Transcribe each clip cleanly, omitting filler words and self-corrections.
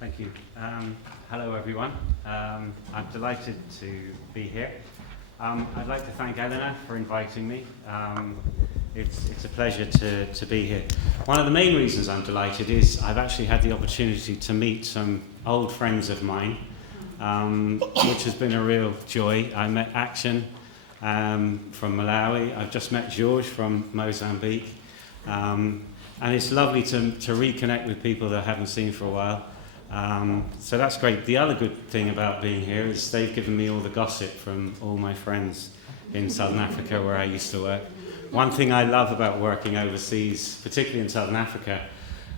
Thank you. Hello, everyone. I'm delighted to be here. I'd like to thank Eleanor for inviting me. It's a pleasure to be here. One of the main reasons I'm delighted is I've actually had the opportunity to meet some old friends of mine, which has been a real joy. I met Action from Malawi. I've just met George from Mozambique. And it's lovely to reconnect with people that I haven't seen for a while. So that's great. The other good thing about being here is they've given me all the gossip from all my friends in Southern Africa where I used to work. One thing I love about working overseas, particularly in Southern Africa,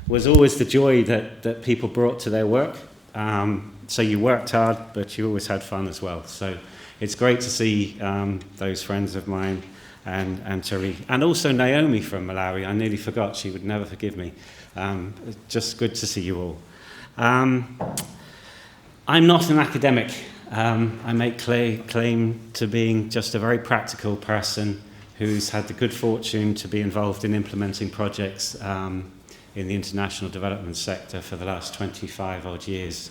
was always the joy that people brought to their work. So you worked hard, but you always had fun as well. So it's great to see those friends of mine and Tariq. And also Naomi from Malawi. I nearly forgot. She would never forgive me. Just good to see you all. I'm not an academic. I make claim to being just a very practical person who's had the good fortune to be involved in implementing projects in the international development sector for the last 25 odd years.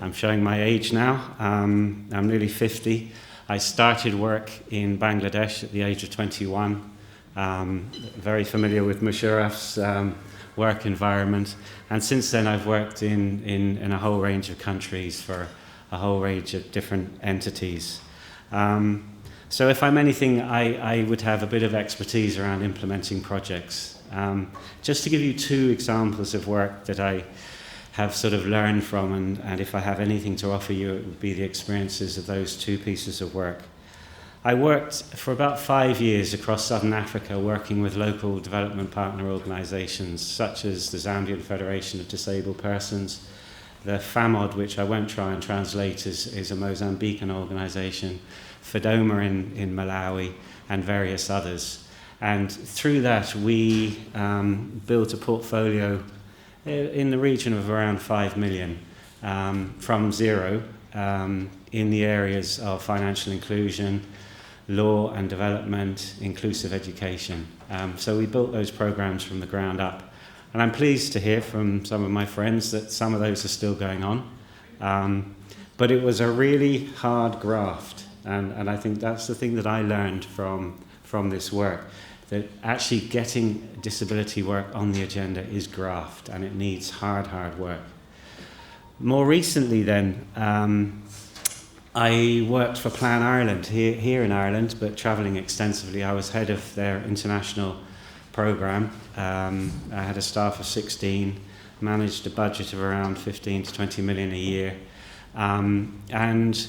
I'm showing my age now. I'm nearly 50. I started work in Bangladesh at the age of 21. Very familiar with Musharraf's work environment, and since then I've worked in a whole range of countries for a whole range of different entities. So if I'm anything, I would have a bit of expertise around implementing projects. Just to give you two examples of work that I have sort of learned from, and if I have anything to offer you, it would be the experiences of those two pieces of work. I worked for about 5 years across Southern Africa working with local development partner organisations such as the Zambian Federation of Disabled Persons, the FAMOD, which I won't try and translate, is a Mozambican organisation, FEDOMA in Malawi, and various others. And through that we built a portfolio in the region of around 5 million from zero in the areas of financial inclusion, law and development, inclusive education. So we built those programs from the ground up. And I'm pleased to hear from some of my friends that some of those are still going on. But it was a really hard graft. And I think that's the thing that I learned from this work, that actually getting disability work on the agenda is graft, and it needs hard work. More recently then, I worked for Plan Ireland here in Ireland, but travelling extensively. I was head of their international programme. I had a staff of 16, managed a budget of around 15 to 20 million a year, and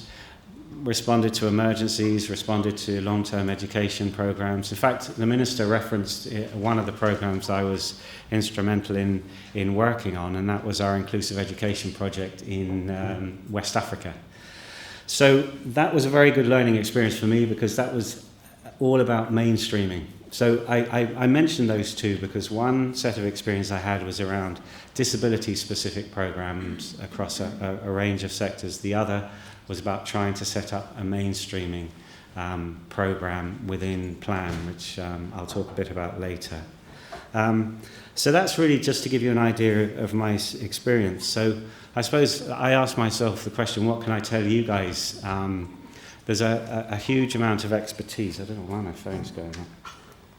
responded to emergencies, responded to long-term education programs. In fact, the Minister referenced one of the programs I was instrumental in working on, and that was our inclusive education project in West Africa. So that was a very good learning experience for me because that was all about mainstreaming. So I mentioned those two because one set of experience I had was around disability-specific programs across a range of sectors. The other was about trying to set up a mainstreaming program within Plan, which I'll talk a bit about later. So that's really just to give you an idea of my experience. So I suppose I asked myself the question, what can I tell you guys? There's a huge amount of expertise. I don't know why my phone's going on.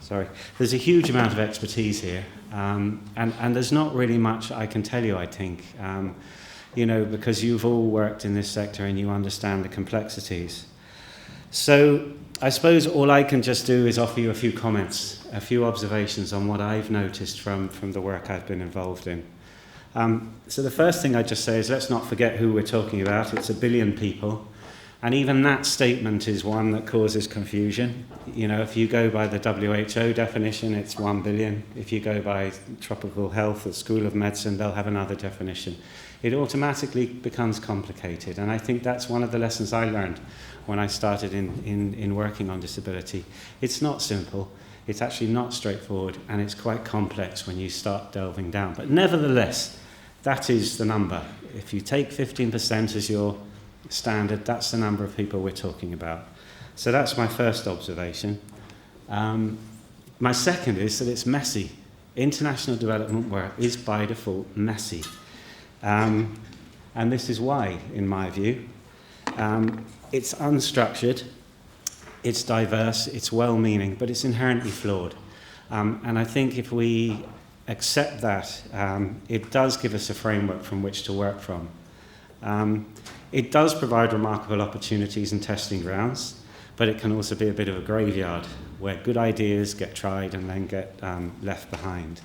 Sorry. There's a huge amount of expertise here, and there's not really much I can tell you, I think, because you've all worked in this sector and you understand the complexities. So I suppose all I can just do is offer you a few comments, a few observations on what I've noticed from the work I've been involved in. So the first thing I'd just say is let's not forget who we're talking about. It's 1 billion people. And even that statement is one that causes confusion. If you go by the WHO definition, it's 1 billion. If you go by Tropical Health or School of Medicine, they'll have another definition. It automatically becomes complicated. And I think that's one of the lessons I learned when I started in working on disability. It's not simple. It's actually not straightforward. And it's quite complex when you start delving down. But nevertheless, that is the number. If you take 15% as your standard, that's the number of people we're talking about. So that's my first observation. My second is that it's messy. International development work is by default messy. And this is why, in my view. It's unstructured, it's diverse, it's well-meaning, but it's inherently flawed. And I think if we accept that, it does give us a framework from which to work from. It does provide remarkable opportunities and testing grounds, but it can also be a bit of a graveyard where good ideas get tried and then get left behind.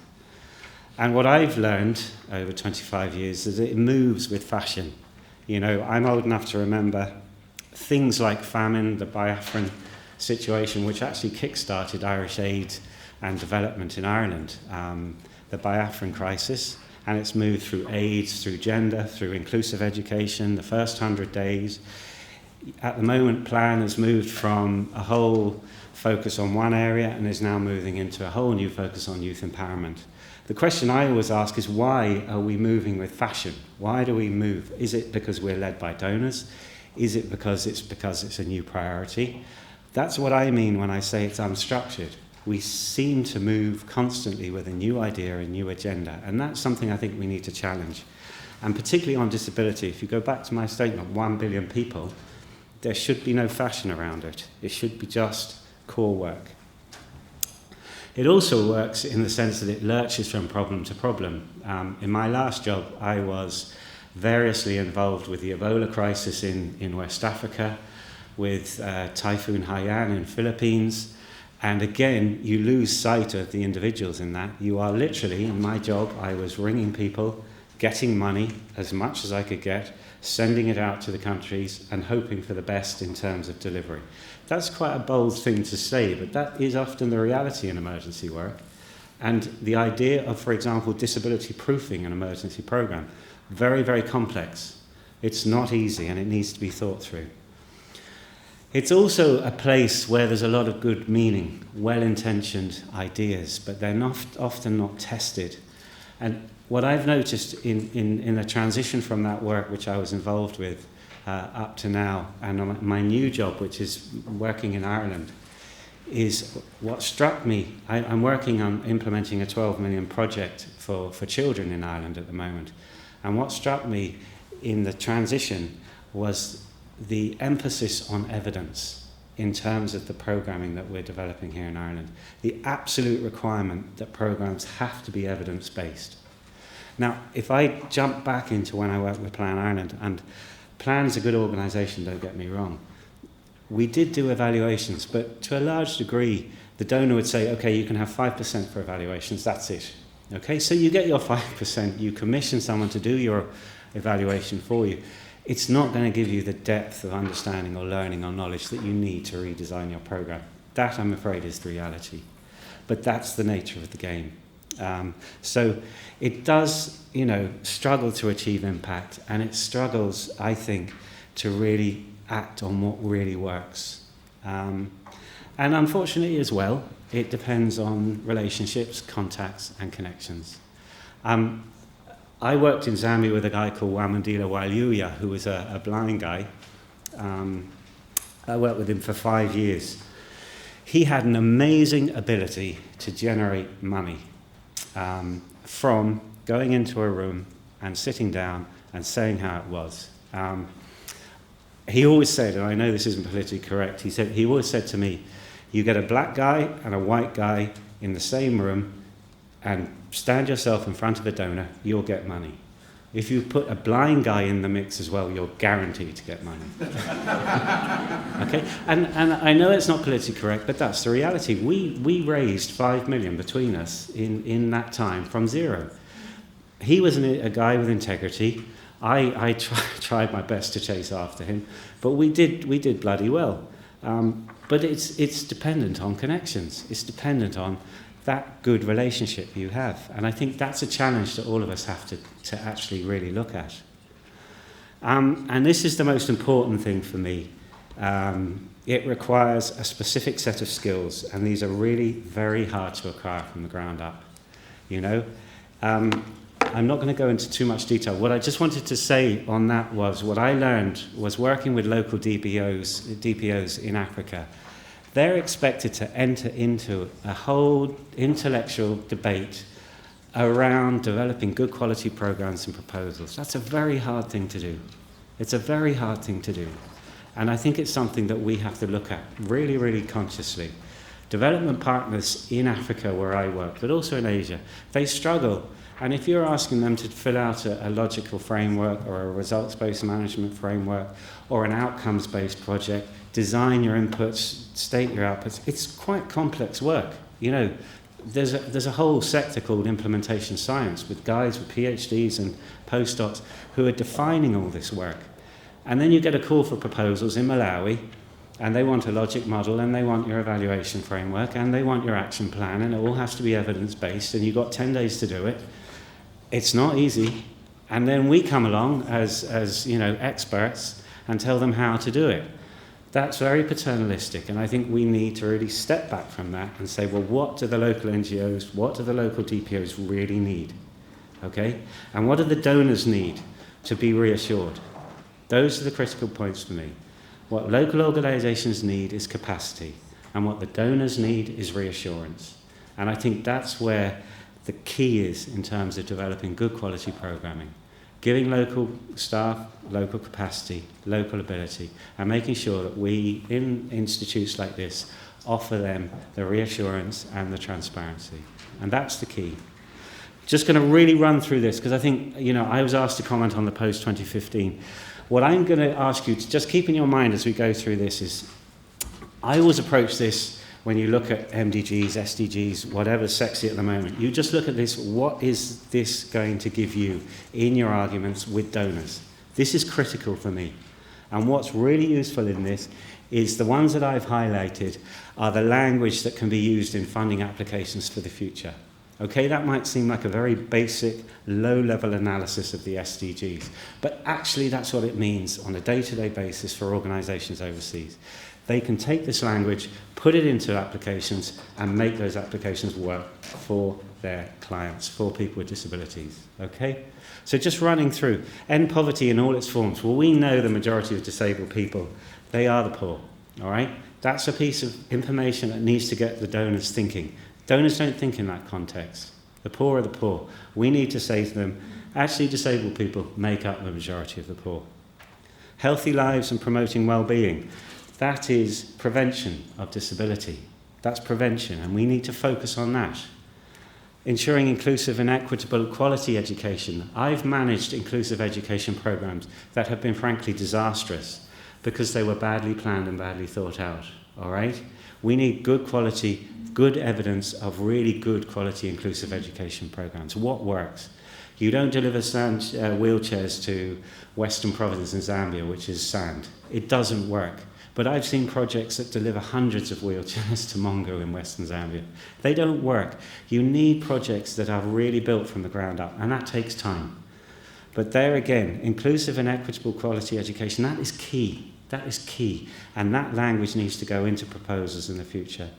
And what I've learned over 25 years is that it moves with fashion. You know, I'm old enough to remember things like famine, the Biafran situation, which actually kick-started Irish aid and development in Ireland, the Biafran crisis, and it's moved through AIDS, through gender, through inclusive education, the first 100 days. At the moment, Plan has moved from a whole focus on one area and is now moving into a whole new focus on youth empowerment. The question I always ask is, why are we moving with fashion? Why do we move? Is it because we're led by donors? Is it because it's a new priority? That's what I mean when I say it's unstructured. We seem to move constantly with a new idea, a new agenda, and that's something I think we need to challenge. And particularly on disability, if you go back to my statement, 1 billion people, there should be no fashion around it. It should be just core work. It also works in the sense that it lurches from problem to problem. In my last job, I was variously involved with the Ebola crisis in West Africa, with Typhoon Haiyan in Philippines, and again, you lose sight of the individuals in that. You are literally, in my job, I was ringing people, getting money, as much as I could get, sending it out to the countries, and hoping for the best in terms of delivery. That's quite a bold thing to say, but that is often the reality in emergency work. And the idea of, for example, disability proofing an emergency program, very, very complex. It's not easy, and it needs to be thought through. It's also a place where there's a lot of good meaning, well-intentioned ideas, but they're often not tested. And what I've noticed in the transition from that work which I was involved with up to now, and on my new job, which is working in Ireland, is what struck me. I'm working on implementing a 12 million project for children in Ireland at the moment. And what struck me in the transition was the emphasis on evidence in terms of the programming that we're developing here in Ireland. The absolute requirement that programs have to be evidence-based. Now, if I jump back into when I worked with Plan Ireland, and Plan's a good organisation, don't get me wrong, we did do evaluations, but to a large degree, the donor would say, okay, you can have 5% for evaluations, that's it. Okay, so you get your 5%, you commission someone to do your evaluation for you. It's not going to give you the depth of understanding or learning or knowledge that you need to redesign your program. That, I'm afraid, is the reality. But that's the nature of the game. So it does, struggle to achieve impact, and it struggles, I think, to really act on what really works. And unfortunately as well, it depends on relationships, contacts, and connections. I worked in Zambia with a guy called Wamandila Waluya, who was a blind guy. I worked with him for 5 years. He had an amazing ability to generate money from going into a room and sitting down and saying how it was. He always said, and I know this isn't politically correct, he always said to me, you get a black guy and a white guy in the same room and stand yourself in front of a donor, you'll get money. If you put a blind guy in the mix as well, you're guaranteed to get money. Okay? And I know it's not politically correct, but that's the reality. We raised 5 million between us in that time from zero. He was a guy with integrity. I tried my best to chase after him, but we did bloody well. But it's dependent on connections. It's dependent on that good relationship you have. And I think that's a challenge that all of us have to actually really look at. And this is the most important thing for me. It requires a specific set of skills, and these are really very hard to acquire from the ground up. I'm not going to go into too much detail. What I just wanted to say on that was what I learned was working with local DPOs in Africa. They're expected to enter into a whole intellectual debate around developing good quality programs and proposals. That's a very hard thing to do. It's a very hard thing to do. And I think it's something that we have to look at really, really consciously. Development partners in Africa, where I work, but also in Asia, they struggle. And if you're asking them to fill out a logical framework or a results-based management framework or an outcomes-based project, design your inputs, state your outputs, it's quite complex work. You know, there's a whole sector called implementation science with guys with PhDs and postdocs who are defining all this work. And then you get a call for proposals in Malawi, and they want a logic model, and they want your evaluation framework, and they want your action plan, and it all has to be evidence-based, and you've got 10 days to do it. It's not easy. And then we come along as you know, experts and tell them how to do it. That's very paternalistic, and I think we need to really step back from that and say, well, what do the local NGOs, what do the local DPOs really need? Okay? And what do the donors need to be reassured? Those are the critical points for me. What local organisations need is capacity, and what the donors need is reassurance. And I think that's where the key is in terms of developing good quality programming. Giving local staff local capacity, local ability, and making sure that we, in institutes like this, offer them the reassurance and the transparency. And that's the key. Just going to really run through this, because I think, you know, I was asked to comment on the post-2015. What I'm going to ask you to just keep in your mind as we go through this is, I always approach this when you look at MDGs, SDGs, whatever's sexy at the moment. You just look at this, what is this going to give you in your arguments with donors? This is critical for me. And what's really useful in this is the ones that I've highlighted are the language that can be used in funding applications for the future. Okay, that might seem like a very basic, low-level analysis of the SDGs, but actually that's what it means on a day-to-day basis for organisations overseas. They can take this language, put it into applications, and make those applications work for their clients, for people with disabilities. Okay? So just running through, end poverty in all its forms. Well, we know the majority of disabled people, they are the poor. All right? That's a piece of information that needs to get the donors thinking. Donors don't think in that context. The poor are the poor. We need to say to them, actually disabled people make up the majority of the poor. Healthy lives and promoting well-being. That is prevention of disability. That's prevention, and we need to focus on that. Ensuring inclusive and equitable quality education. I've managed inclusive education programs that have been frankly disastrous because they were badly planned and badly thought out. All right? We need good quality, good evidence of really good quality inclusive education programs. What works? You don't deliver wheelchairs to Western Province in Zambia, which is sand. It doesn't work. But I've seen projects that deliver hundreds of wheelchairs to Mongo in Western Zambia. They don't work. You need projects that are really built from the ground up, and that takes time. But there again, inclusive and equitable quality education, that is key. That is key. And that language needs to go into proposals in the future.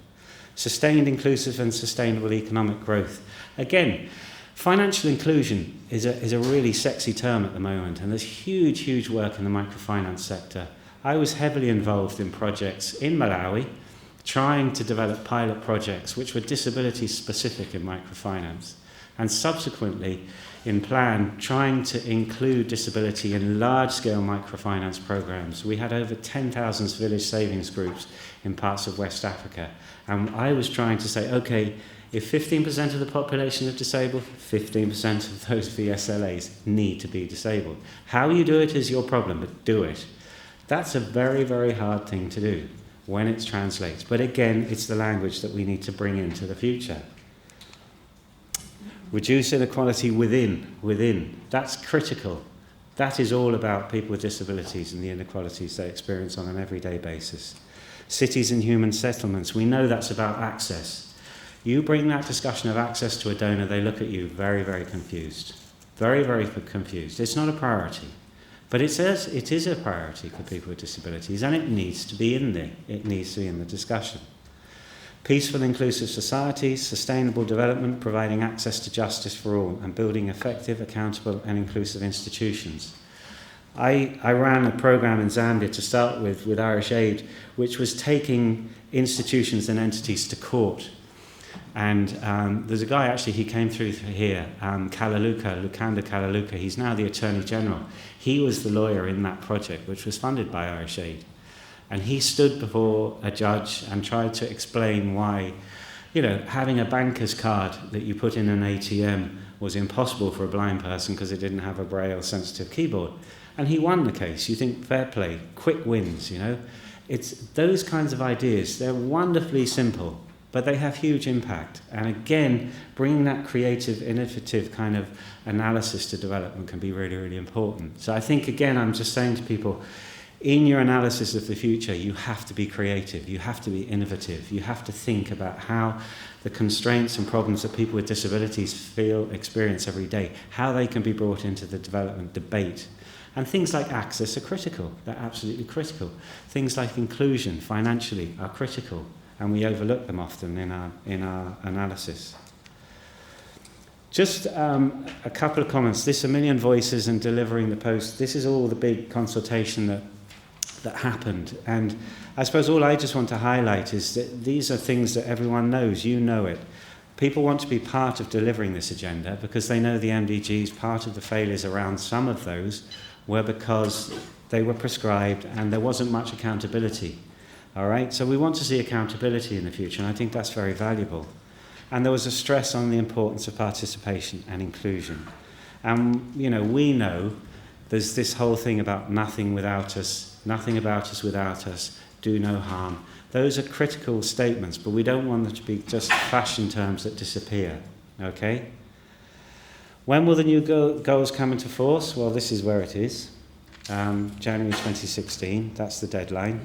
Sustained, inclusive and sustainable economic growth. Again, financial inclusion is a really sexy term at the moment, and there's huge, huge work in the microfinance sector. I was heavily involved in projects in Malawi, trying to develop pilot projects which were disability specific in microfinance, and subsequently in plan trying to include disability in large-scale microfinance programs. We had over 10,000 village savings groups in parts of West Africa, and I was trying to say, okay, if 15% of the population are disabled, 15% of those VSLAs need to be disabled. How you do it is your problem, but do it. That's a very, very hard thing to do when it translates. But again, it's the language that we need to bring into the future. Reduce inequality within. That's critical. That is all about people with disabilities and the inequalities they experience on an everyday basis. Cities and human settlements. We know that's about access. You bring that discussion of access to a donor, they look at you very, very confused. Very, very confused. It's not a priority. But it is a priority for people with disabilities, and it needs to be in there. It needs to be in the discussion. Peaceful, inclusive societies, sustainable development, providing access to justice for all, and building effective, accountable, and inclusive institutions. I ran a program in Zambia to start with Irish Aid, which was taking institutions and entities to court. And there's a guy actually, he came through here, Lukanda Kalaluka, he's now the Attorney General. He was the lawyer in that project, which was funded by Irish Aid. And he stood before a judge and tried to explain why, you know, having a banker's card that you put in an ATM was impossible for a blind person because it didn't have a braille sensitive keyboard. And he won the case. You think, fair play, quick wins, you know. It's those kinds of ideas, they're wonderfully simple, but they have huge impact. And again, bringing that creative, innovative kind of analysis to development can be really, really important. So I think, again, I'm just saying to people, in your analysis of the future, you have to be creative, you have to be innovative, you have to think about how the constraints and problems that people with disabilities experience every day, how they can be brought into the development debate. And things like access are critical, they're absolutely critical. Things like inclusion financially are critical, and we overlook them often in our analysis. Just a couple of comments. This 1 Million Voices and delivering the post, this is all the big consultation that happened. And I suppose all I just want to highlight is that these are things that everyone knows, you know it. People want to be part of delivering this agenda because they know the MDGs, part of the failures around some of those were because they were prescribed and there wasn't much accountability. All right, so we want to see accountability in the future, and I think that's very valuable. And there was a stress on the importance of participation and inclusion. And, you know, we know there's this whole thing about nothing without us, nothing about us without us, do no harm. Those are critical statements, but we don't want them to be just fashion terms that disappear, okay? When will the new goals come into force? Well, this is where it is, January 2016, that's the deadline.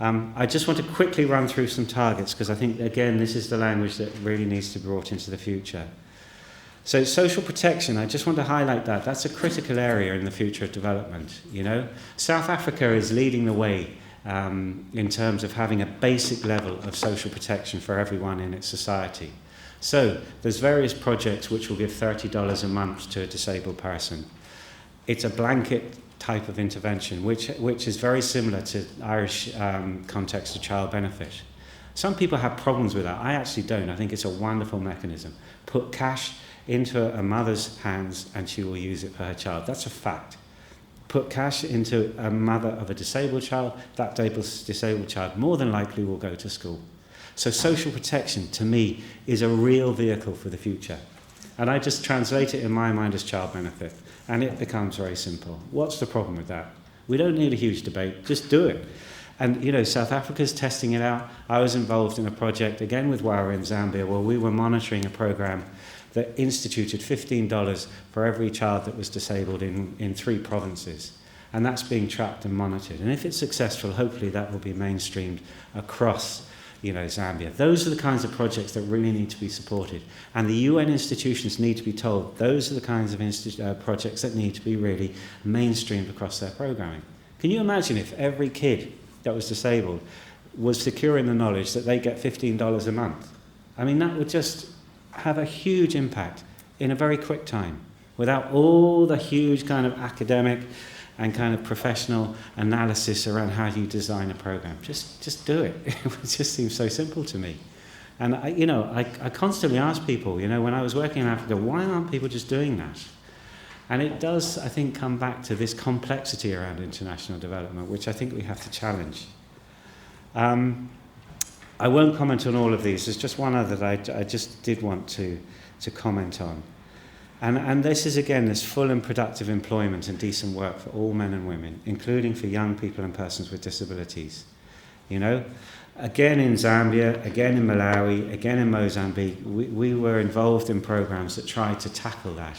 I just want to quickly run through some targets because I think, again, this is the language that really needs to be brought into the future. So social protection, I just want to highlight that. That's a critical area in the future of development, you know. South Africa is leading the way in terms of having a basic level of social protection for everyone in its society. So there's various projects which will give $30 a month to a disabled person. It's a blanket type of intervention, which is very similar to Irish context of child benefit. Some people have problems with that. I actually don't. I think it's a wonderful mechanism. Put cash into a mother's hands and she will use it for her child. That's a fact. Put cash into a mother of a disabled child, that disabled child more than likely will go to school. So social protection, to me, is a real vehicle for the future. And I just translate it in my mind as child benefit. And it becomes very simple. What's the problem with that? We don't need a huge debate, just do it. And, you know, South Africa's testing it out. I was involved in a project, again with WARA in Zambia, where we were monitoring a program that instituted $15 for every child that was disabled in 3 provinces. And that's being tracked and monitored. And if it's successful, hopefully that will be mainstreamed across, you know, Zambia. Those are the kinds of projects that really need to be supported. And the UN institutions need to be told those are the kinds of projects that need to be really mainstreamed across their programming. Can you imagine if every kid that was disabled was secure in the knowledge that they get $15 a month? I mean, that would just have a huge impact in a very quick time without all the huge kind of academic and kind of professional analysis around how you design a program. Just do it. It just seems so simple to me. And I constantly ask people, you know, when I was working in Africa, why aren't people just doing that? And it does, I think, come back to this complexity around international development, which I think we have to challenge. I won't comment on all of these. There's just one other that I just did want to comment on. And this is, again, this full and productive employment and decent work for all men and women, including for young people and persons with disabilities. You know, again in Zambia, again in Malawi, again in Mozambique, we were involved in programs that tried to tackle that.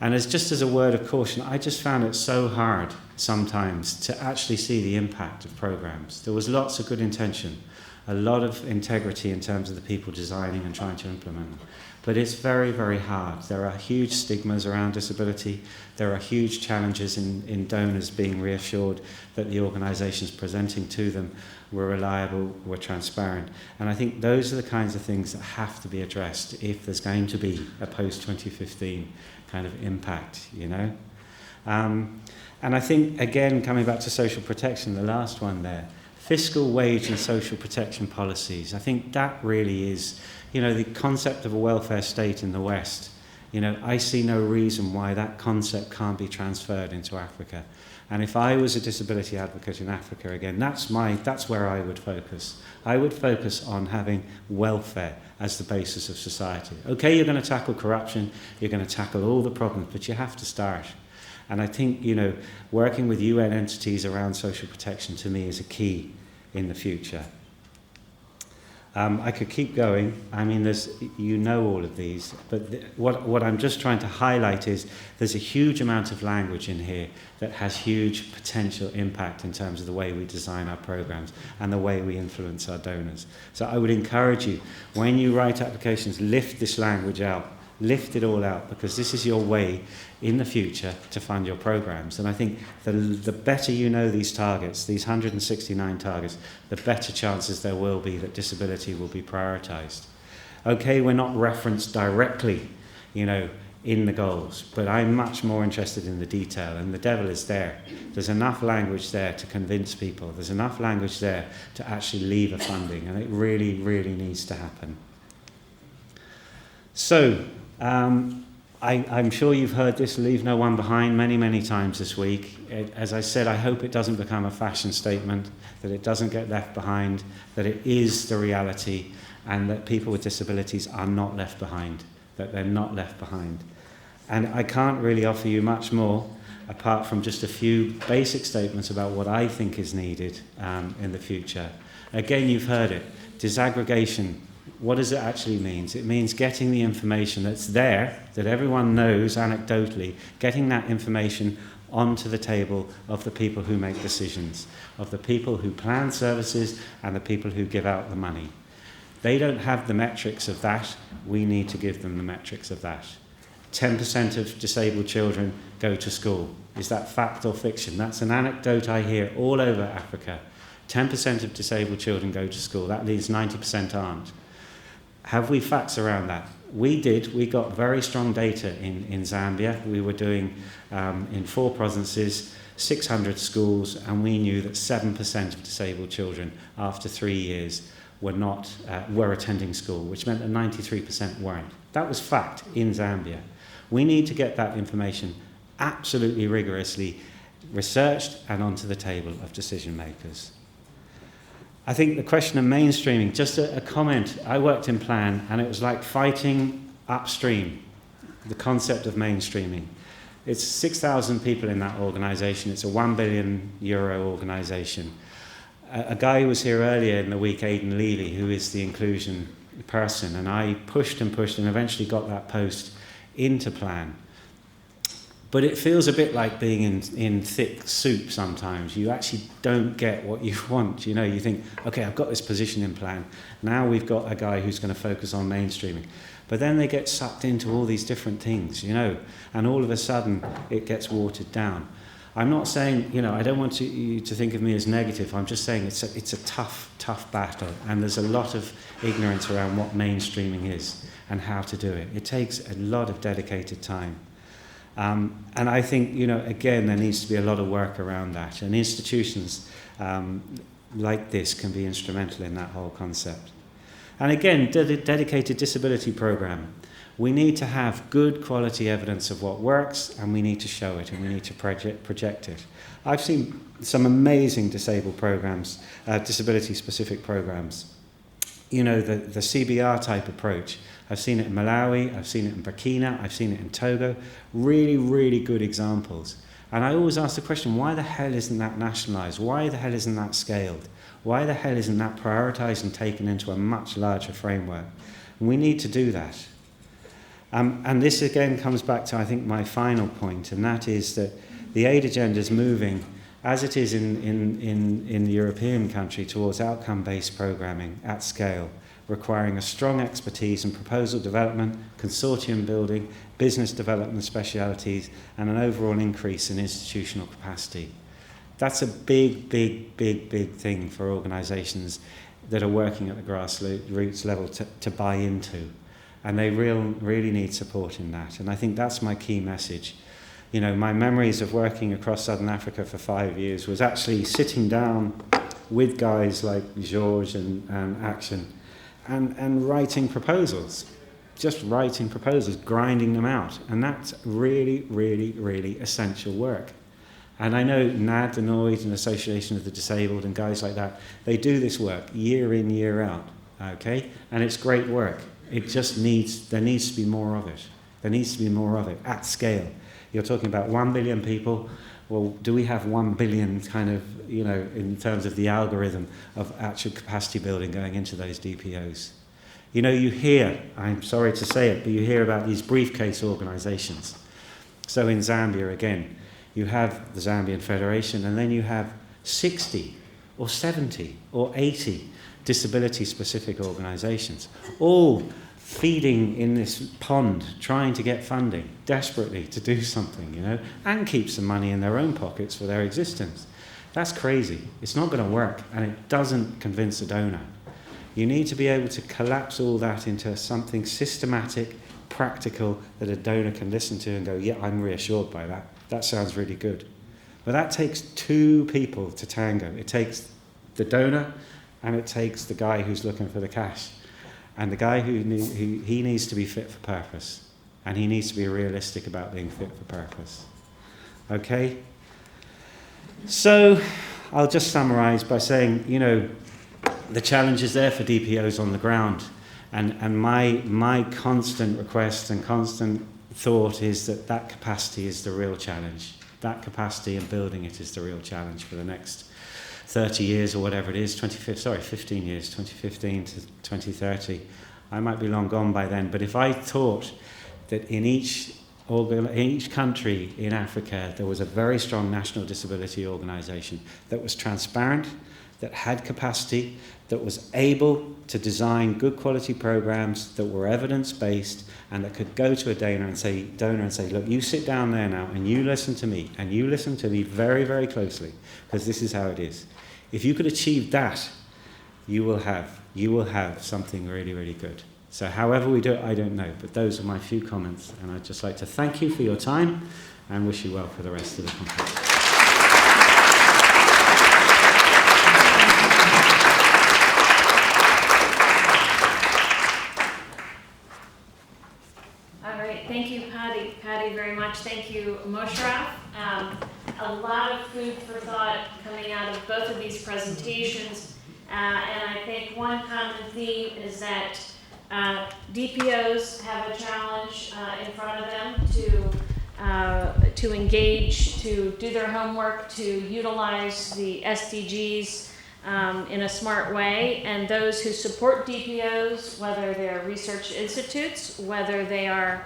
And just as a word of caution, I just found it so hard sometimes to actually see the impact of programs. There was lots of good intention, a lot of integrity in terms of the people designing and trying to implement them. But it's very, very hard. There are huge stigmas around disability. There are huge challenges in donors being reassured that the organisations presenting to them were reliable, were transparent. And I think those are the kinds of things that have to be addressed if there's going to be a post-2015 kind of impact, you know. And I think, again, coming back to social protection, the last one there, fiscal, wage and social protection policies. I think that really is, the concept of a welfare state in the West. I see no reason why that concept can't be transferred into Africa. And if I was a disability advocate in Africa, again, that's where I would focus. I would focus on having welfare as the basis of society. Okay, you're going to tackle corruption, you're going to tackle all the problems, but you have to start. And I think, working with UN entities around social protection to me is a key in the future. I could keep going. I mean, all of these, but what I'm just trying to highlight is there's a huge amount of language in here that has huge potential impact in terms of the way we design our programs and the way we influence our donors. So I would encourage you, when you write applications, lift this language out. Lift it all out, because this is your way in the future to fund your programs. And I think the better you know these targets, these 169 targets, the better chances there will be that disability will be prioritised. Okay, we're not referenced directly, in the goals, but I'm much more interested in the detail, and the devil is there. There's enough language there to convince people. There's enough language there to actually lever funding, and it really, really needs to happen. So, I'm sure you've heard this, leave no one behind, many, many times this week. As I said, I hope it doesn't become a fashion statement, that it doesn't get left behind, that it is the reality, and that people with disabilities are not left behind, that they're not left behind. And I can't really offer you much more, apart from just a few basic statements about what I think is needed in the future. Again, you've heard it, disaggregation. What does it actually mean? It means getting the information that's there, that everyone knows anecdotally, getting that information onto the table of the people who make decisions, of the people who plan services and the people who give out the money. They don't have the metrics of that. We need to give them the metrics of that. 10% of disabled children go to school. Is that fact or fiction? That's an anecdote I hear all over Africa. 10% of disabled children go to school. That leaves 90% aren't. Have we facts around that? We did. We got very strong data in Zambia. We were doing, in 4 provinces, 600 schools, and we knew that 7% of disabled children after 3 years were attending school, which meant that 93% weren't. That was fact in Zambia. We need to get that information absolutely rigorously researched and onto the table of decision makers. I think the question of mainstreaming, just a comment. I worked in Plan, and it was like fighting upstream, the concept of mainstreaming. It's 6,000 people in that organisation. It's a €1 billion organisation. A guy who was here earlier in the week, Aidan Levy, who is the inclusion person, and I pushed and eventually got that post into Plan. But it feels a bit like being in thick soup sometimes. You actually don't get what you want. You think, okay, I've got this position in Plan. Now we've got a guy who's going to focus on mainstreaming. But then they get sucked into all these different things, and all of a sudden it gets watered down. I'm not saying, I don't want you to think of me as negative. I'm just saying it's a tough battle, and there's a lot of ignorance around what mainstreaming is and how to do it. It takes a lot of dedicated time. And I think, again, there needs to be a lot of work around that. And institutions like this can be instrumental in that whole concept. And again, dedicated disability program. We need to have good quality evidence of what works, and we need to show it, and we need to project it. I've seen some amazing disabled programs, disability-specific programs. The CBR type approach. I've seen it in Malawi, I've seen it in Burkina, I've seen it in Togo. Really, really good examples. And I always ask the question, why the hell isn't that nationalised? Why the hell isn't that scaled? Why the hell isn't that prioritised and taken into a much larger framework? And we need to do that. And this again comes back to, I think, my final point, and that is that the aid agenda is moving, as it is in the European country, towards outcome-based programming at scale, requiring a strong expertise in proposal development, consortium building, business development specialities, and an overall increase in institutional capacity. That's a big thing for organisations that are working at the grassroots level to buy into. And they really need support in that. And I think that's my key message. My memories of working across Southern Africa for 5 years was actually sitting down with guys like George and Action, and writing proposals. Just writing proposals, grinding them out. And that's really, really, really essential work. And I know NAD, the Norwegian Association of the Disabled, and guys like that, they do this work year in, year out, okay? And it's great work. It just there needs to be more of it. There needs to be more of it at scale. You're talking about 1 billion people. Well, do we have 1 billion kind of, in terms of the algorithm of actual capacity building going into those DPOs? You hear, I'm sorry to say it, but you hear about these briefcase organizations. So in Zambia, again, you have the Zambian Federation, and then you have 60 or 70 or 80 disability-specific organizations, all feeding in this pond, trying to get funding, desperately to do something, and keep some money in their own pockets for their existence. That's crazy. It's not going to work, and it doesn't convince a donor. You need to be able to collapse all that into something systematic, practical, that a donor can listen to and go, yeah, I'm reassured by that. That sounds really good. But that takes two people to tango. It takes the donor, and it takes the guy who's looking for the cash. And the guy he needs to be fit for purpose. And he needs to be realistic about being fit for purpose. Okay? So I'll just summarize by saying, the challenge is there for DPOs on the ground. And my constant request and constant thought is that capacity is the real challenge. That capacity and building it is the real challenge for the next 30 years or whatever it is, 15 years, 2015 to 2030. I might be long gone by then, but if I thought that in each country in Africa there was a very strong national disability organisation that was transparent, that had capacity, that was able to design good quality programs that were evidence-based and that could go to a donor and say, look, you sit down there now and you listen to me, and you listen to me very, very closely, because this is how it is. If you could achieve that, you will have something really, really good. So however we do it, I don't know, but those are my few comments, and I'd just like to thank you for your time and wish you well for the rest of the conference. Thank you, Patty, very much. Thank you, Moshraf. A lot of food for thought coming out of both of these presentations. And I think one common theme is that DPOs have a challenge in front of them to engage, to do their homework, to utilize the SDGs in a smart way. And those who support DPOs, whether they're research institutes, whether they are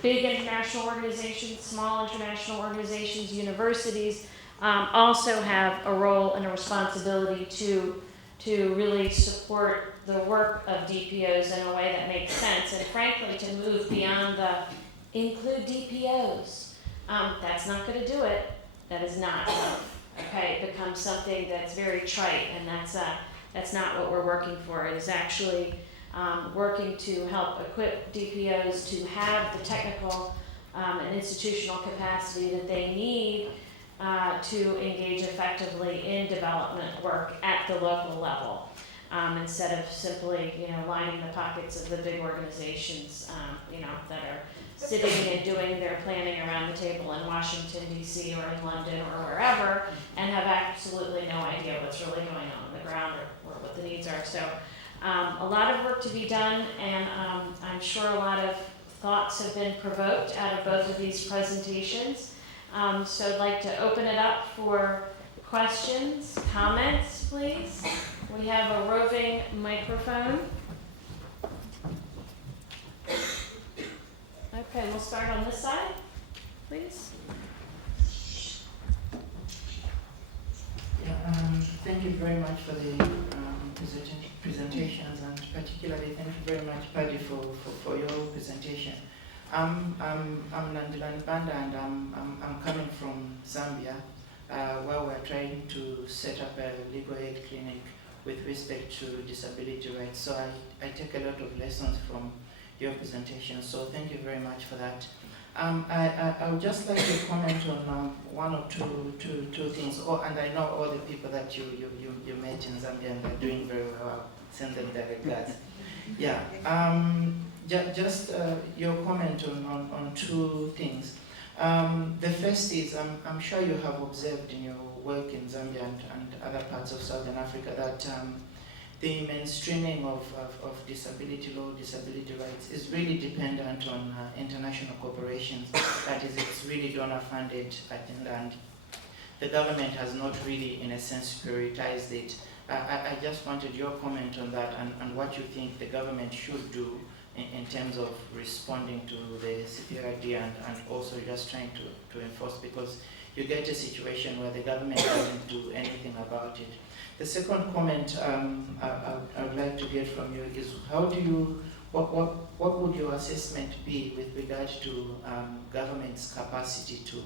big international organizations, small international organizations, universities, also have a role and a responsibility to really support the work of DPOs in a way that makes sense, and frankly to move beyond the include DPOs. That's not going to do it. That is not enough. Okay, it becomes something that's very trite, and that's not what we're working for. It is actually working to help equip DPOs to have the technical and institutional capacity that they need to engage effectively in development work at the local level, instead of simply, lining the pockets of the big organizations, that are sitting and doing their planning around the table in Washington, D.C. or in London or wherever, and have absolutely no idea what's really going on the ground or what the needs are. So a lot of work to be done, and I'm sure a lot of thoughts have been provoked out of both of these presentations. So I'd like to open it up for questions, comments, please. We have a roving microphone. Okay, we'll start on this side, please. Thank you very much for the presentations, and particularly thank you very much, Paddy, for your presentation. I'm Nandilani Banda, and I'm coming from Zambia, where we're trying to set up a legal aid clinic with respect to disability rights. So I take a lot of lessons from your presentation, so thank you very much for that. I would just like to comment on one or two things. Oh, and I know all the people that you met in Zambia, and they're doing very well. Send them their regards. Yeah. Just your comment on two things. The first is, I'm sure you have observed in your work in Zambia and other parts of Southern Africa that the mainstreaming of disability law, disability rights is really dependent on international corporations. That is, it's really donor-funded agenda, and the government has not really, in a sense, prioritized it. I just wanted your comment on that and what you think the government should do in terms of responding to the CPRD and also just trying to enforce, because you get a situation where the government doesn't do anything about it. The second comment I would like to get from you is, how do you, what would your assessment be with regard to government's capacity to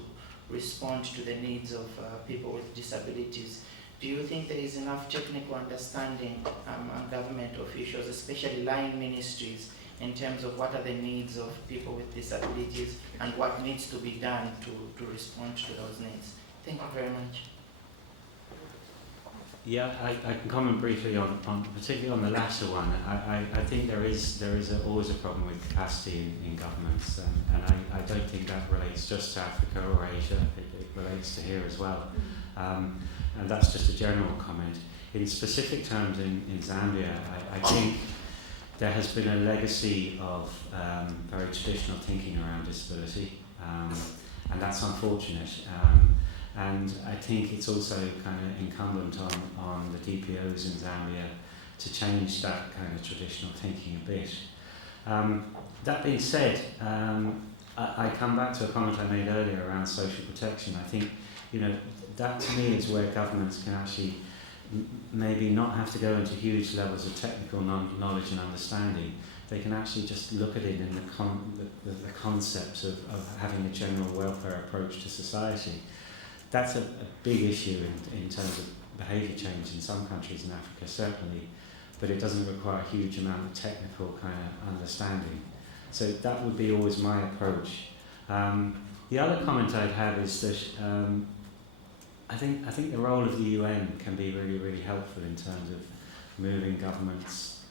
respond to the needs of people with disabilities? Do you think there is enough technical understanding on government officials, especially line ministries, in terms of what are the needs of people with disabilities and what needs to be done to respond to those needs? Thank you very much. Yeah, I can comment briefly on particularly on the latter one. I think there is always a problem with capacity in governments, and I don't think that relates just to Africa or Asia. It relates to here as well. And that's just a general comment. In specific terms, in Zambia, I think there has been a legacy of very traditional thinking around disability, and that's unfortunate. And I think it's also kind of incumbent on the DPOs in Zambia to change that kind of traditional thinking a bit. That being said, I come back to a comment I made earlier around social protection. I think, that to me is where governments can actually maybe not have to go into huge levels of technical knowledge and understanding. They can actually just look at it in the concepts of having a general welfare approach to society. That's a big issue in terms of behaviour change in some countries in Africa, certainly, but it doesn't require a huge amount of technical kind of understanding. So that would be always my approach. The other comment I'd have is that I think the role of the UN can be really, really helpful in terms of moving governments'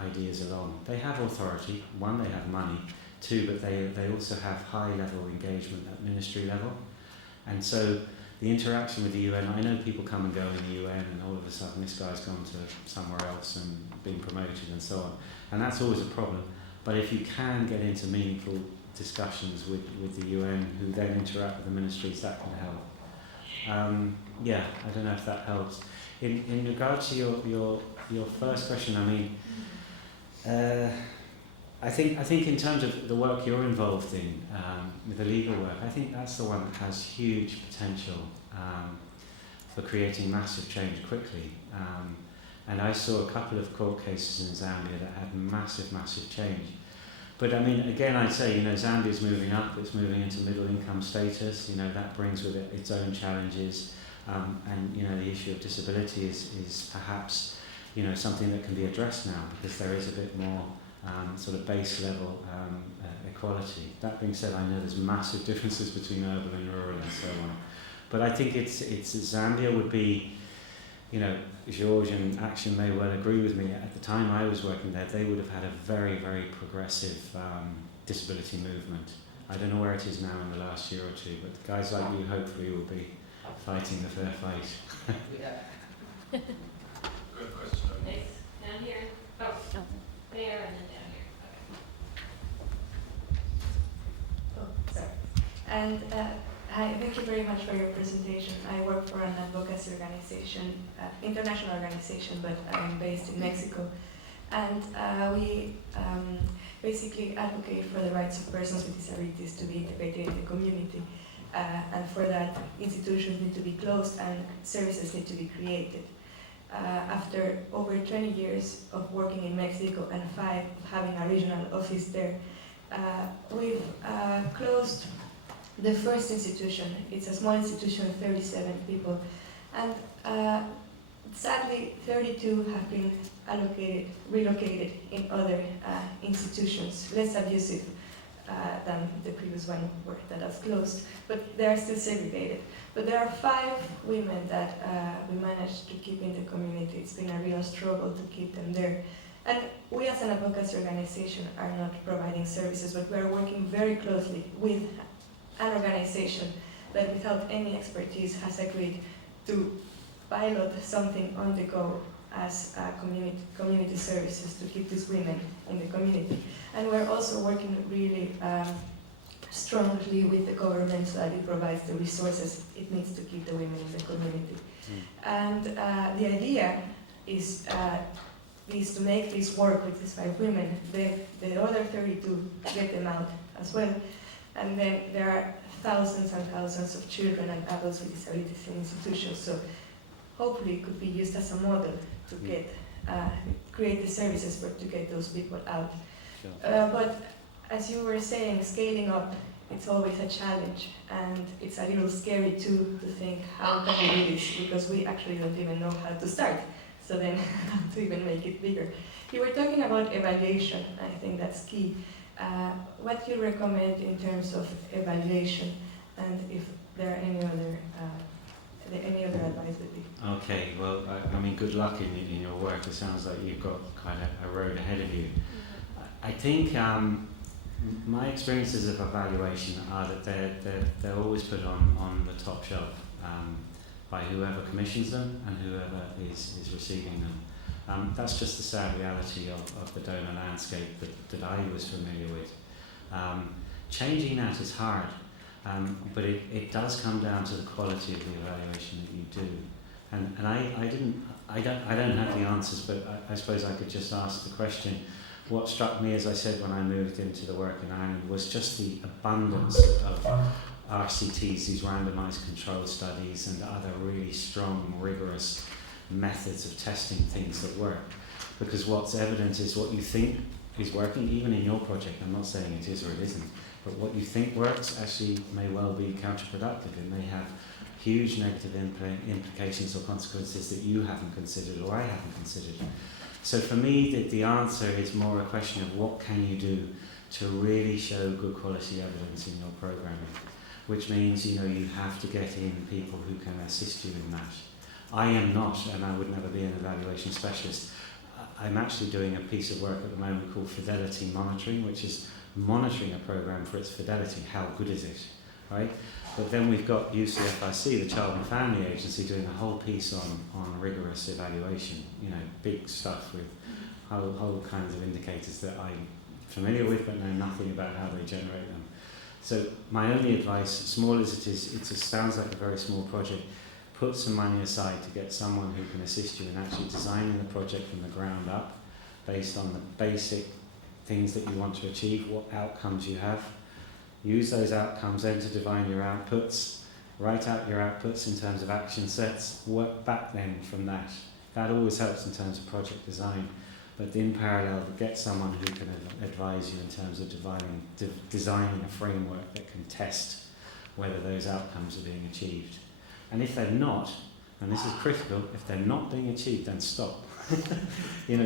ideas along. They have authority. One, they have money. Two, but they also have high-level engagement at ministry level. And so the interaction with the UN, I know people come and go in the UN, and all of a sudden this guy's gone to somewhere else and been promoted and so on. And that's always a problem. But if you can get into meaningful discussions with the UN, who then interact with the ministries, that can help. Yeah, I don't know if that helps. In regard to your first question, I mean, I think in terms of the work you're involved in with the legal work, I think that's the one that has huge potential for creating massive change quickly. And I saw a couple of court cases in Zambia that had massive change. But I mean, again, I'd say, Zambia's moving up, it's moving into middle income status, that brings with it its own challenges. And, the issue of disability is perhaps, something that can be addressed now, because there is a bit more sort of base level equality. That being said, I know there's massive differences between urban and rural and so on. But I think it's Zambia would be, George and Action may well agree with me. At the time I was working there, they would have had a very, very progressive disability movement. I don't know where it is now in the last year or two, but guys like you hopefully will be fighting the fair fight. Good question. Nice. Down here. Oh, there and then down here. Okay. Oh, sorry. And hi, thank you very much for your presentation. I work for an advocacy organization, international organization, but I'm based in Mexico. And we basically advocate for the rights of persons with disabilities to be integrated in the community. And for that, institutions need to be closed and services need to be created. After over 20 years of working in Mexico and 5 having a regional office there, we've closed the first institution. It's a small institution of 37 people, and sadly 32 have been relocated in other institutions, less abusive than the previous one that was closed, but they are still segregated. But there are 5 women that we managed to keep in the community. It's been a real struggle to keep them there. And we as an advocacy organization are not providing services, but we are working very closely with an organization that without any expertise has agreed to pilot something on the go as community services to keep these women in the community. And we're also working really strongly with the government so that it provides the resources it needs to keep the women in the community. And the idea is to make this work with these 5 women, the other 32 get them out as well. And then there are thousands and thousands of children and adults with disabilities in institutions, so hopefully it could be used as a model to get create the services to get those people out. Sure. But as you were saying, scaling up, it's always a challenge, and it's a little scary too to think how can we do this, because we actually don't even know how to start, so then how to even make it bigger. You were talking about evaluation, I think that's key. What do you recommend in terms of evaluation, and if there are any other advice would be? Okay, well, I mean, good luck in your work. It sounds like you've got quite a road ahead of you. I think my experiences of evaluation are that they're always put on the top shelf by whoever commissions them and whoever is receiving them. That's just the sad reality of the donor landscape that I was familiar with. Changing that is hard, but it does come down to the quality of the evaluation that you do. And I don't have the answers, but I suppose I could just ask the question. What struck me, as I said, when I moved into the work in Ireland, was just the abundance of RCTs, these randomized control studies, and other really strong, rigorous methods of testing things that work. Because what's evident is what you think is working, even in your project. I'm not saying it is or it isn't, but what you think works actually may well be counterproductive. It may have huge negative implications or consequences that you haven't considered or I haven't considered. So for me, the answer is more a question of what can you do to really show good quality evidence in your programming, which means you have to get in people who can assist you in that. I am not, and I would never be an evaluation specialist. I'm actually doing a piece of work at the moment called Fidelity Monitoring, which is monitoring a program for its fidelity. How good is it, right? But then we've got UCFIC, the Child and Family Agency, doing a whole piece on rigorous evaluation, big stuff with whole kinds of indicators that I'm familiar with but know nothing about how they generate them. So my only advice, small as it is, it sounds like a very small project, put some money aside to get someone who can assist you in actually designing the project from the ground up based on the basic things that you want to achieve, what outcomes you have. Use those outcomes then to define your outputs, write out your outputs in terms of action sets, work back then from that. That always helps in terms of project design, but in parallel, get someone who can advise you in terms of designing a framework that can test whether those outcomes are being achieved. And if they're not, and this is critical, if they're not being achieved, then stop.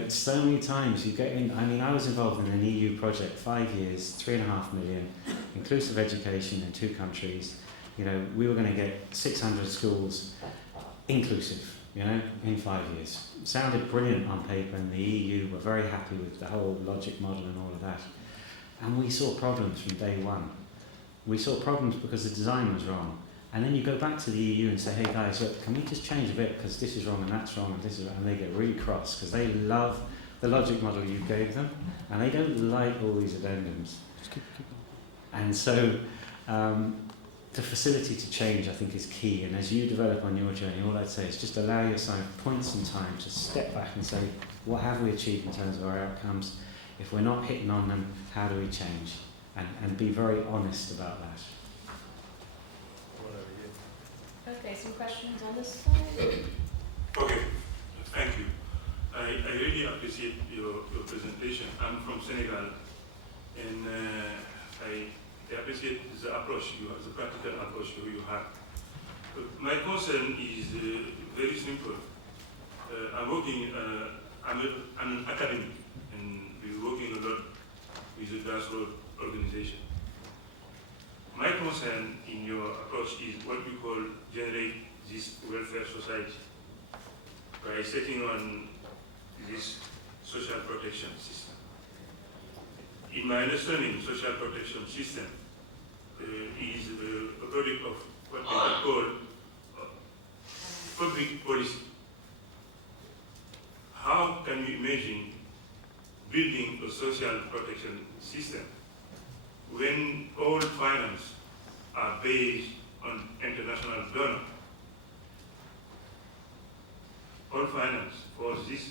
So many times you get in, I was involved in an EU project, 5 years, 3.5 million, inclusive education in 2 countries. We were going to get 600 schools inclusive, in 5 years. Sounded brilliant on paper, and the EU were very happy with the whole logic model and all of that. And we saw problems from day one. We saw problems because the design was wrong. And then you go back to the EU and say, hey guys, look, can we just change a bit because this is wrong and that's wrong and this is wrong, and they get really cross because they love the logic model you gave them and they don't like all these addendums. And so the facility to change, I think, is key. And as you develop on your journey, all I'd say is just allow yourself points in time to step back and say, what have we achieved in terms of our outcomes? If we're not hitting on them, how do we change? And be very honest about that. Okay, some questions on this side? Okay, thank you. I really appreciate your presentation. I'm from Senegal, and I appreciate the approach, the practical approach you have. But my concern is very simple. I'm an academic, and we're working a lot with the grassroots organization. My concern in your approach is what we call generate this welfare society by setting on this social protection system. In my understanding, social protection system is a product of what we could call public policy. How can we imagine building a social protection system when all finance are based on international donors? All finance for this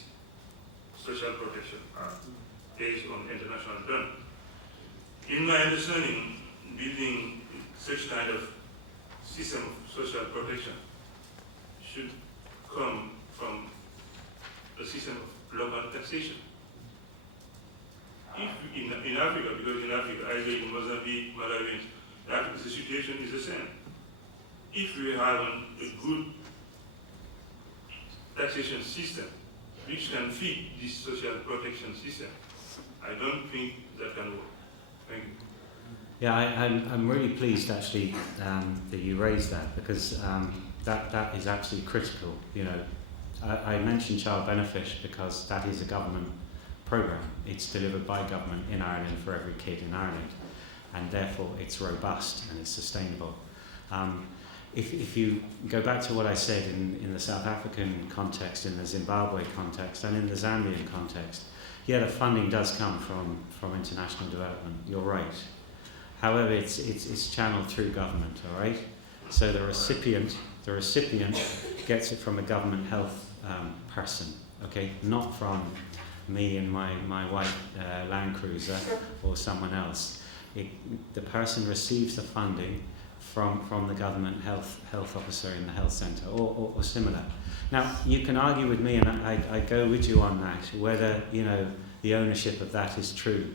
social protection are based on international donors. In my understanding, building such kind of system of social protection should come from a system of local taxation. If in Africa, because in Africa, either in Mozambique, Malawi, the situation is the same. If we have a good taxation system which can feed this social protection system, I don't think that can work. Thank you. Yeah, I'm really pleased actually that you raised that, because that is absolutely critical. You know, I mentioned child benefit because that is a government programme. It's delivered by government in Ireland for every kid in Ireland, and therefore it's robust and it's sustainable. If you go back to what I said in the South African context, in the Zimbabwe context, and in the Zambian context, yeah, the funding does come from international development. You're right. However, it's channeled through government. All right. So the recipient gets it from a government health person. Okay, not from me and my white Land Cruiser or someone else. The person receives the funding from the government health officer in the health centre or similar. Now, you can argue with me, and I go with you on that, whether, you know, the ownership of that is true,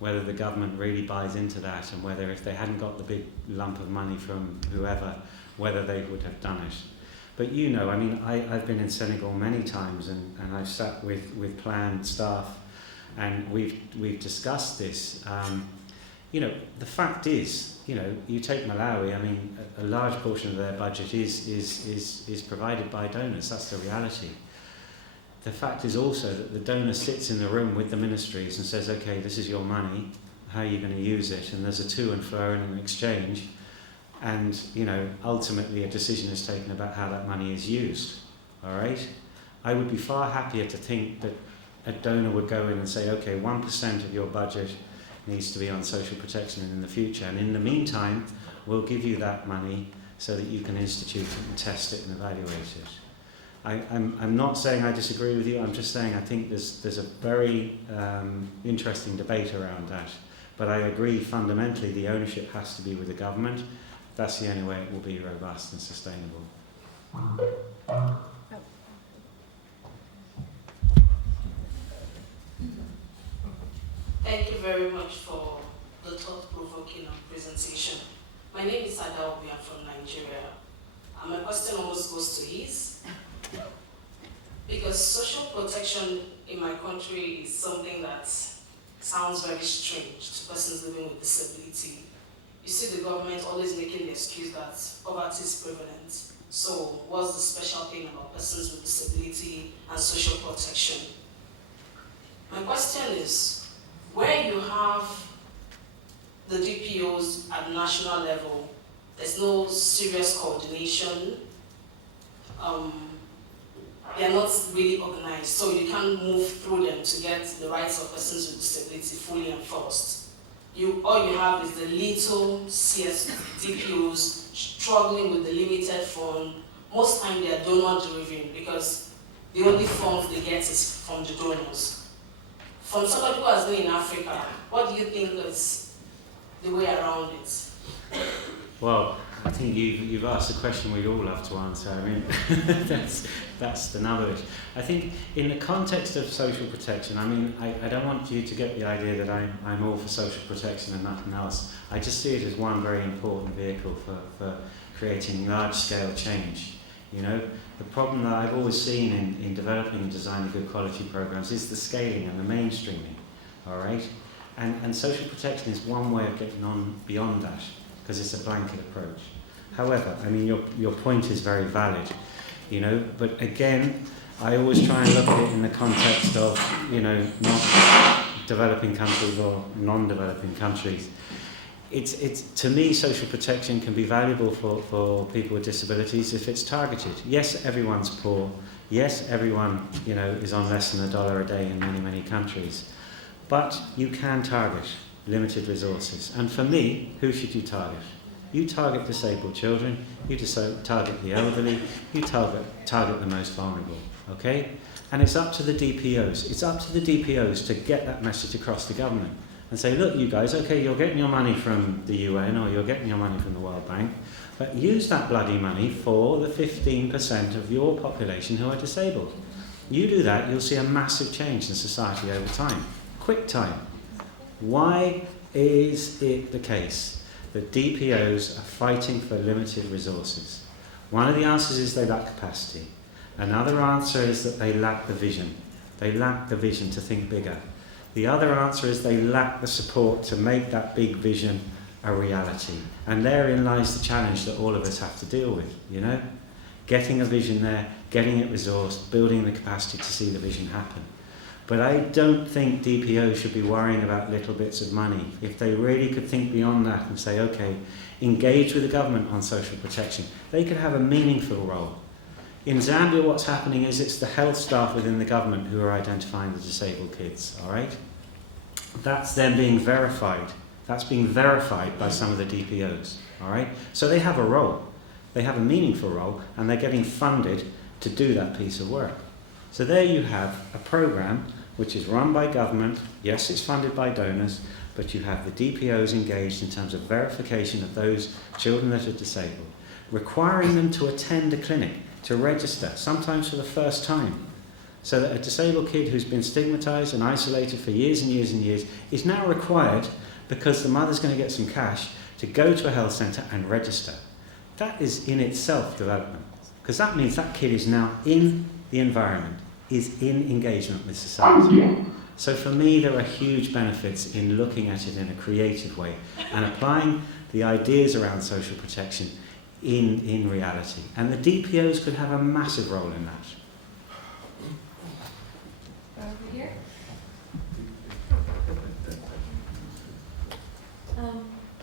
whether the government really buys into that, and whether if they hadn't got the big lump of money from whoever, whether they would have done it. But you know, I mean, I've been in Senegal many times, and I've sat with planned staff, and we've discussed this. You know, the fact is, you know, you take Malawi, I mean, a large portion of their budget is provided by donors. That's the reality. The fact is also that the donor sits in the room with the ministries and says, okay, this is your money, how are you going to use it? And there's a to and fro and an exchange. And, you know, ultimately a decision is taken about how that money is used. All right? I would be far happier to think that a donor would go in and say, okay, 1% of your budget needs to be on social protection in the future. And in the meantime, we'll give you that money so that you can institute it and test it and evaluate it. I'm not saying I disagree with you, I'm just saying I think there's a very interesting debate around that. But I agree fundamentally the ownership has to be with the government. That's the only way it will be robust and sustainable. Thank you very much for the thought-provoking presentation. My name is Ada Obi, I'm from Nigeria. And my question almost goes to ease. Because social protection in my country is something that sounds very strange to persons living with disability. You see the government always making the excuse that poverty is prevalent. So what's the special thing about persons with disability and social protection? My question is, where you have the DPOs at national level, there's no serious coordination. They are not really organized, so you can't move through them to get the rights of persons with disability fully enforced. All you have is the little CS DPOs struggling with the limited fund. Most time they are donor driven because the only funds they get is from the donors. From somebody who has been in Africa, what do you think is the way around it? Well, I think you've asked a question we all have to answer. I mean, that's the nub of it. I think in the context of social protection, I mean, I don't want you to get the idea that I'm all for social protection and nothing else. I just see it as one very important vehicle for creating large-scale change. You know, the problem that I've always seen in developing and designing good quality programs is the scaling and the mainstreaming. All right, and social protection is one way of getting on beyond that. because it's a blanket approach. However, I mean, your point is very valid, you know, but again, I always try and look at it in the context of, you know, not developing countries or non-developing countries. It's to me, social protection can be valuable for people with disabilities if it's targeted. Yes, everyone's poor. Yes, everyone, you know, is on less than $1 a day in many, many countries. But you can target limited resources. And for me, who should you target? You target disabled children, you target the elderly, you target the most vulnerable, okay? And it's up to the DPOs. It's up to the DPOs to get that message across to government and say, look, you guys, okay, you're getting your money from the UN or you're getting your money from the World Bank, but use that bloody money for the 15% of your population who are disabled. You do that, you'll see a massive change in society over time. Quick time. Why is it the case that DPOs are fighting for limited resources? One of the answers is they lack capacity. Another answer is that they lack the vision. They lack the vision to think bigger. The other answer is they lack the support to make that big vision a reality. And therein lies the challenge that all of us have to deal with, you know? Getting a vision there, getting it resourced, building the capacity to see the vision happen. But I don't think DPOs should be worrying about little bits of money. If they really could think beyond that and say, okay, engage with the government on social protection, they could have a meaningful role. In Zambia, what's happening is it's the health staff within the government who are identifying the disabled kids, all right? That's then being verified. That's being verified by some of the DPOs, all right? So they have a role. They have a meaningful role, and they're getting funded to do that piece of work. So there you have a program which is run by government. Yes, it's funded by donors, but you have the DPOs engaged in terms of verification of those children that are disabled, requiring them to attend a clinic, to register, sometimes for the first time, so that a disabled kid who's been stigmatized and isolated for years and years and years is now required, because the mother's going to get some cash, to go to a health centre and register. That is in itself development, because that means that kid is now in the environment, is in engagement with society. So for me, there are huge benefits in looking at it in a creative way and applying the ideas around social protection in reality. And the DPOs could have a massive role in that. Over here.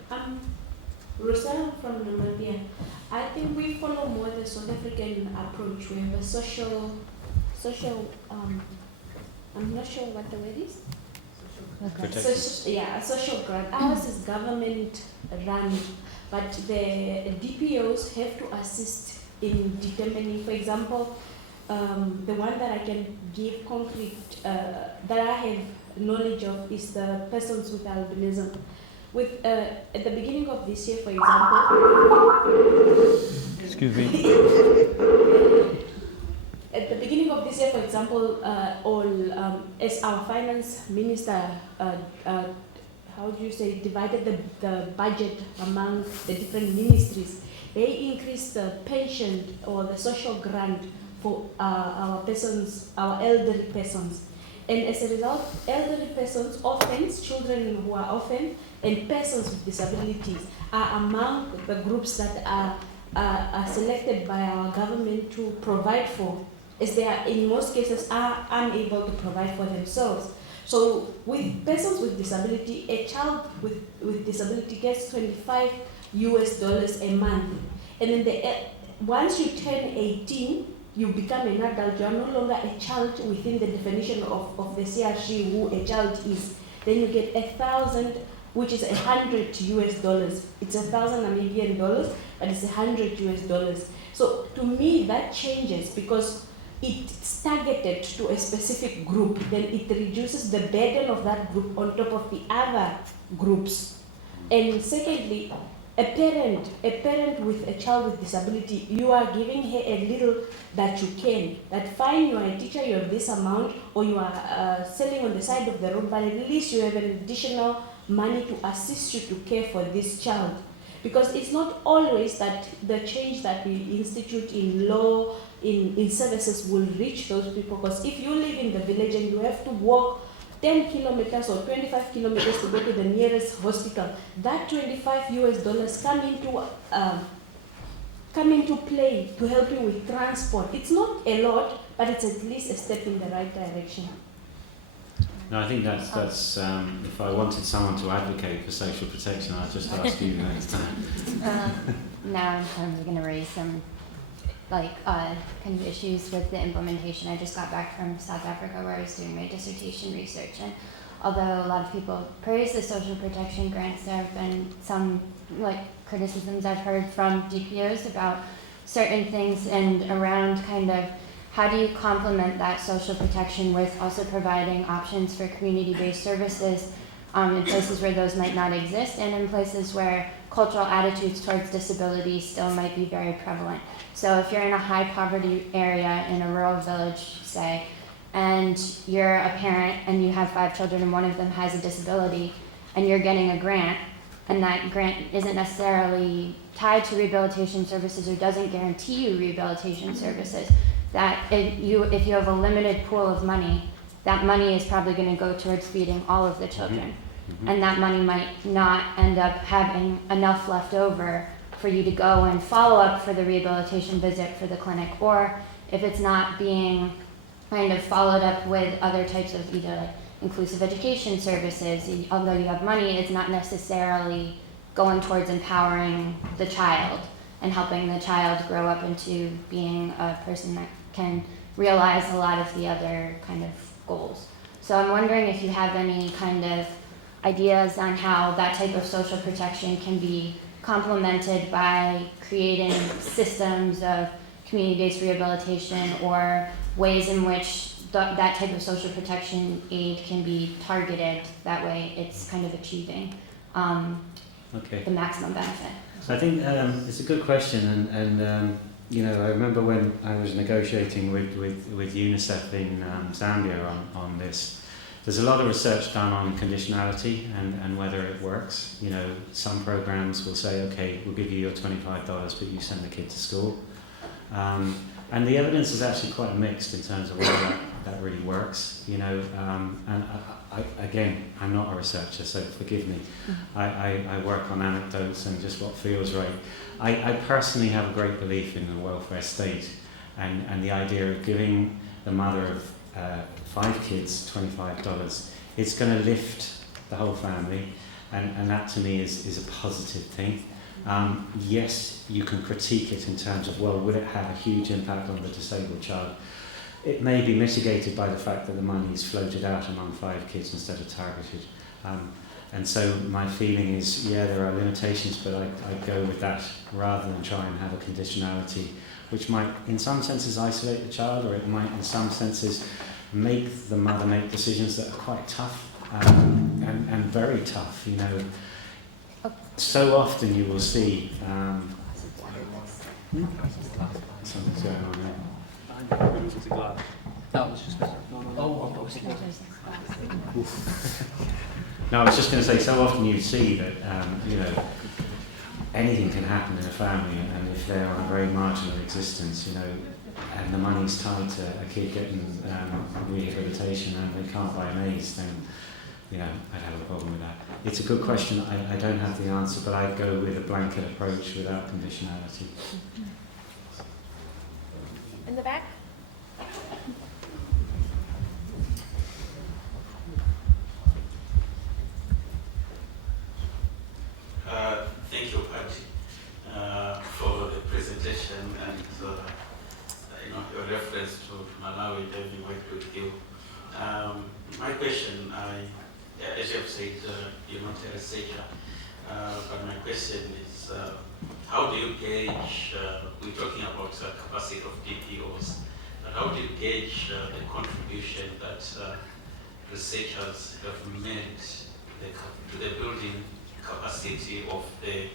I'm Rosa from Namibia. I think we follow more the South African approach. We have a social, I'm not sure what the word is. A social grant. Ours is government run, but the DPOs have to assist in determining, for example, the one that I can give concrete, that I have knowledge of, is the persons with albinism. With at the beginning of this year, for example, Excuse me. At the beginning of this year, for example, as our finance minister, divided the budget among the different ministries, they increased the pension or the social grant for our persons, our elderly persons. And as a result, elderly persons, orphans, children who are orphaned, and persons with disabilities are among the groups that are selected by our government to provide for, as they are in most cases are unable to provide for themselves. So with persons with disability, a child with disability gets $25 a month. And then once you turn 18, you become an adult. You are no longer a child within the definition of the CRC who a child is. Then you get 1,000, which is $100. It's 1,000 Namibian dollars, but it's $100. So to me, that changes because it's targeted to a specific group. Then it reduces the burden of that group on top of the other groups. And secondly, a parent with a child with disability, you are giving her a little that you can. That fine, you are a teacher, you have this amount, or you are selling on the side of the road, but at least you have an additional money to assist you to care for this child. Because it's not always that the change that we institute in law, in services will reach those people. Because if you live in the village and you have to walk 10 kilometers or 25 kilometers to go to the nearest hospital, that $25 come into play to help you with transport. It's not a lot, but it's at least a step in the right direction. No, I think that's if I wanted someone to advocate for social protection, I'd just ask you next time. Now I'm kind of going to raise some kind of issues with the implementation. I just got back from South Africa where I was doing my dissertation research, and although a lot of people praise the social protection grants, there have been some criticisms I've heard from DPOs about certain things and around kind of how do you complement that social protection with also providing options for community-based services in places where those might not exist, and in places where cultural attitudes towards disability still might be very prevalent. So if you're in a high poverty area in a rural village, say, and you're a parent and you have 5 children and one of them has a disability, and you're getting a grant, and that grant isn't necessarily tied to rehabilitation services or doesn't guarantee you rehabilitation services, that if you have a limited pool of money, that money is probably going to go towards feeding all of the children. And that money might not end up having enough left over for you to go and follow up for the rehabilitation visit for the clinic, or if it's not being kind of followed up with other types of either inclusive education services, although you have money, it's not necessarily going towards empowering the child and helping the child grow up into being a person that can realize a lot of the other kind of goals. So I'm wondering if you have any kind of ideas on how that type of social protection can be complemented by creating systems of community-based rehabilitation, or ways in which that type of social protection aid can be targeted, that way it's kind of achieving the maximum benefit. So I think it's a good question, and I remember when I was negotiating with UNICEF in Zambia on this. There's a lot of research done on conditionality and whether it works. Some programs will say, okay, we'll give you your $25, but you send the kid to school. And the evidence is actually quite mixed in terms of whether that really works. Again, I'm not a researcher, so forgive me. I work on anecdotes and just what feels right. I personally have a great belief in the welfare state and the idea of giving the mother of 5 kids $25. It's going to lift the whole family, and that to me is a positive thing. Yes, you can critique it in terms of, well, will it have a huge impact on the disabled child? It may be mitigated by the fact that the money is floated out among 5 kids instead of targeted. And so my feeling is, yeah, there are limitations, but I'd go with that rather than try and have a conditionality, which might in some senses isolate the child, or it might in some senses make the mother make decisions that are quite tough and very tough. So often you will see something's going on there. No, I was just going to say, so often you see that anything can happen in a family, and if they're on a very marginal existence, and the money's tied to a kid getting rehabilitation and they can't buy maize, then I'd have a problem with that. It's a good question. I don't have the answer, but I'd go with a blanket approach without conditionality. In the back? Thank you, Patty, for the presentation and your reference to Malawi, having worked with you. My question, as you have said, you're not a researcher, but my question is, how do you gauge, we're talking about the capacity of DPOs, but how do you gauge the contribution that researchers have made to the building capacity of the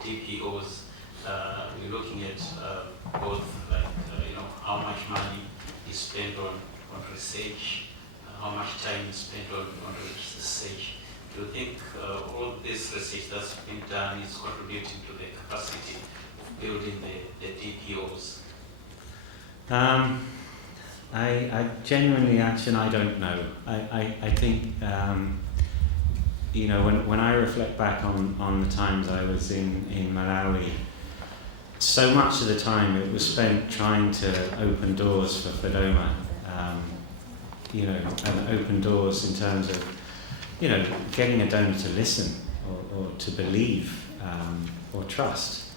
DPOs? We're looking at both, how much money is spent on research, how much time is spent on research. Do you think all this research that's been done is contributing to the capacity of building the DPOs? I genuinely, actually, I don't know. I think, you know, when I reflect back on the times I was in Malawi, so much of the time it was spent trying to open doors for Fedoma, you know, and open doors in terms of, you know, getting a donor to listen or to believe or trust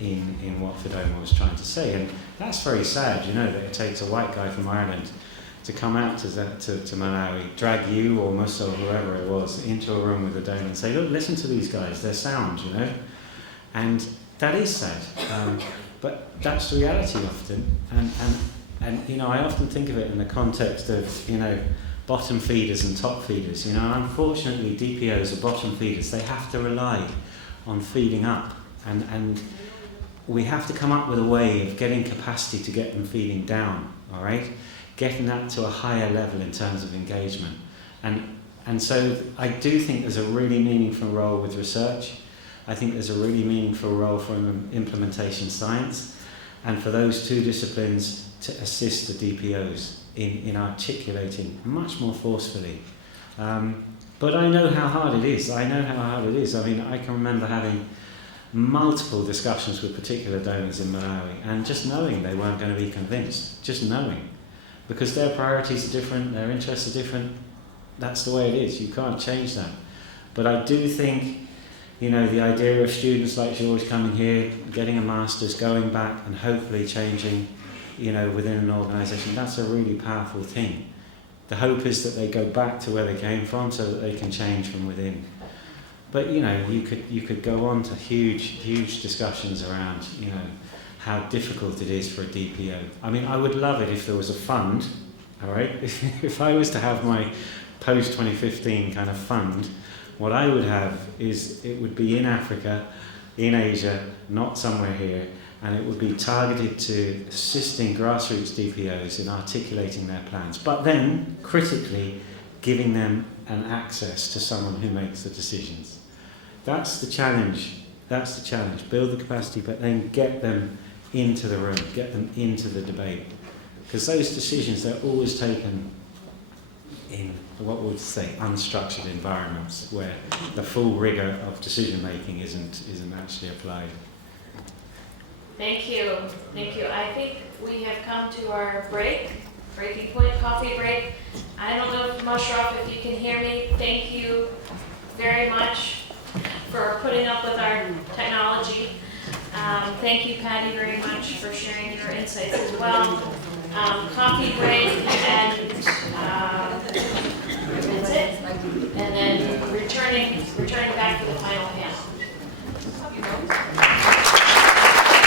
in what Fedoma was trying to say. And that's very sad, you know, that it takes a white guy from Ireland to come out to Malawi, drag you or Musa or whoever it was into a room with a donor and say, look, listen to these guys, they're sound, you know. And that is sad, but that's the reality often. And you know, I often think of it in the context of, you know, bottom feeders and top feeders. You know, and unfortunately DPOs are bottom feeders. They have to rely on feeding up, and we have to come up with a way of getting capacity to get them feeding down, all right? Getting that to a higher level in terms of engagement. And so I do think there's a really meaningful role with research. I think there's a really meaningful role for implementation science, and for those two disciplines to assist the DPOs in articulating much more forcefully. But I know how hard it is. I know how hard it is. I mean, I can remember having multiple discussions with particular donors in Malawi and just knowing they weren't going to be convinced, just knowing. Because their priorities are different, their interests are different. That's the way it is. You can't change that. But I do think, you know, the idea of students like George coming here, getting a master's, going back and hopefully changing, you know, within an organisation, that's a really powerful thing. The hope is that they go back to where they came from so that they can change from within. But, you know, you could go on to huge discussions around, you know, how difficult it is for a DPO. I mean, I would love it if there was a fund, all right? If I was to have my post-2015 kind of fund, what I would have is it would be in Africa, in Asia, not somewhere here, and it would be targeted to assisting grassroots DPOs in articulating their plans, but then, critically, giving them an access to someone who makes the decisions. That's the challenge. That's the challenge. Build the capacity, but then get them into the room, get them into the debate. Because those decisions, they're always taken in what we'll say unstructured environments where the full rigour of decision making isn't actually applied. Thank you. Thank you. I think we have come to our breaking point, coffee break. I don't know if Mushraf, if you can hear me, thank you very much for putting up with our technology. Thank you, Patty, very much for sharing your insights as well. Coffee break, and that's it. And then returning back for the final panel.